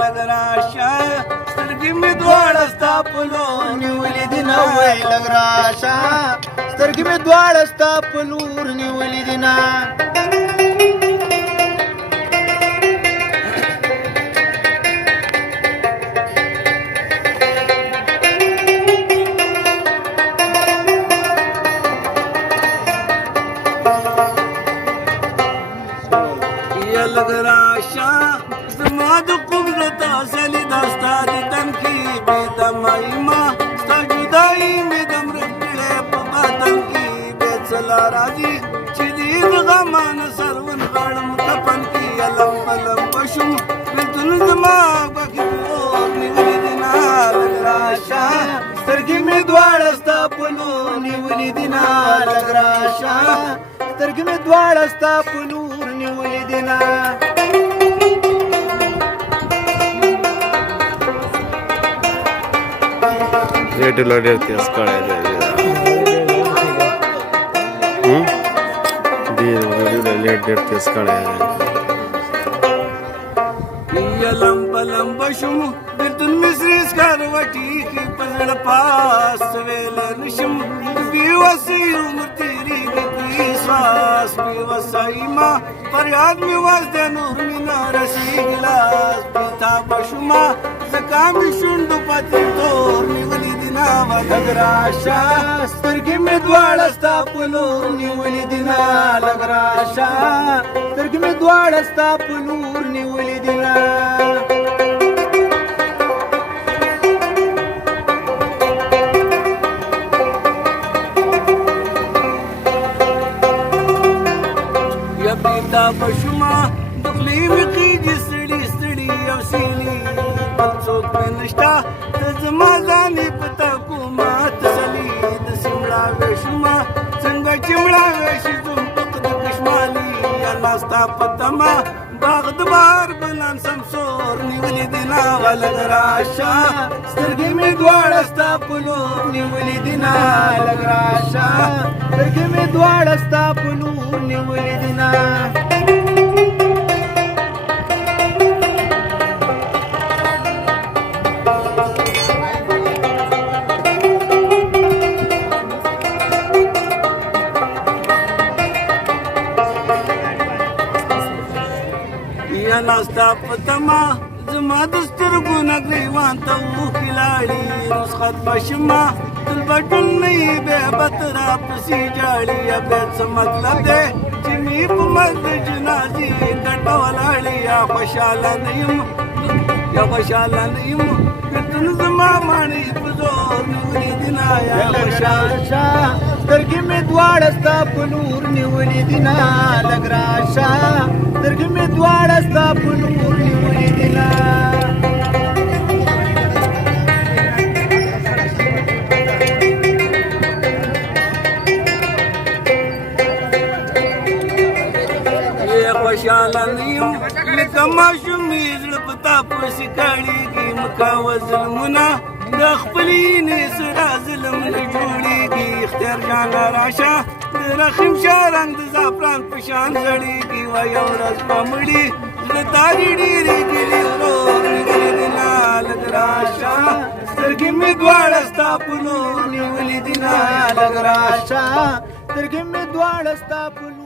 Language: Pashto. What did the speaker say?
لږ راشه سترګې مې دواړه ستا په لور نیولې دي نه وای لږ راشه سترګې مې دواړه ستا په لور نیولې دي نه لږ راشه زما د قدرت اصلي دا ستا د تنکي بې دمه یمه ستا جدایي مې د مرګ کړې په باطن کې بې څه لا راځي چې دې د غمه نه سرون غاړم کفن کې لمبه لمبه شوم بېلتون زما پکې اور نیولې دي نه لږ راشه سترګې مې دواړه ستا په لور نیولې دي نه لږ راشه سترګې مې دواړه ستا په لور نیولې دي نه ರೇಟೆಲ್ಲ ډېر ಕಳೆ ډېر تیز کړی لمبه لمبه شوم بېلتون مې سرې سکروټي کې په زړه پاس ویلی نشم بېوسۍ عمر تېرېږي پرې ساس بېوسه یمه فریاد مې وس دی نور مې نه رسېږي لاس بېتابه شومه ځکه مې شونډو پتې تور نیولې دي نه لږ راشه سترګې مې دواړه ستا په لور نیولې دي نه لږ راشه سترګې مې دواړه ستا په لور نیولې دي نه یا بېتابه شومه د خولې مې خېږي ستړي ستړي او سیلي بل څوک مې نشته ته زما ځانې په تا کومه تسلي داسې مړاوې شومه څنګه چې مړاوې شي زم پک د کشمالي الله ستا په تمه باغ د بهار بلان سمسور نیولې دي نه لږ راشه سترګې مې دواړه ستا په لور نیولې دي نه لږ راشه سترګې مې دواړه ستا په لور نیولې دي نه یا ستا په تمه زما د سترګو نه ګریوان ته اوښکې لاړي رخصت به شمه تل به ټول نه یې بیا به ته راپسې ژاړي یا بیا څه مطلب دی چې مې په مرګ د جنازې ګټه ولاړې یا خوشحاله نه یم بېلتون زما ماڼۍ په زور نیولې دي نه یا راشه سترګې مې دواړه ستا په لور نیولې دي نه لږ راشه سترګې مې دواړه ستا په لور نیولې دي نه خوشحاله نه یم لکه ماشوم مې زړه په تا پسې کاڼېږي مه کوه ظلمونه د خپلې نې سره ظلم نه جوړېږي اختیار جانه راشه د رحیم شاه رنګ د زعفران په شان زړېږي وه یو ورځ به مړي زړه تارې ډېرې ګیلې ورور نیولې دي نه لږ راشه سترګې مې دواړه ستا په لور نیولې دي نه لږ راشه سترګې مې دواړه ستا په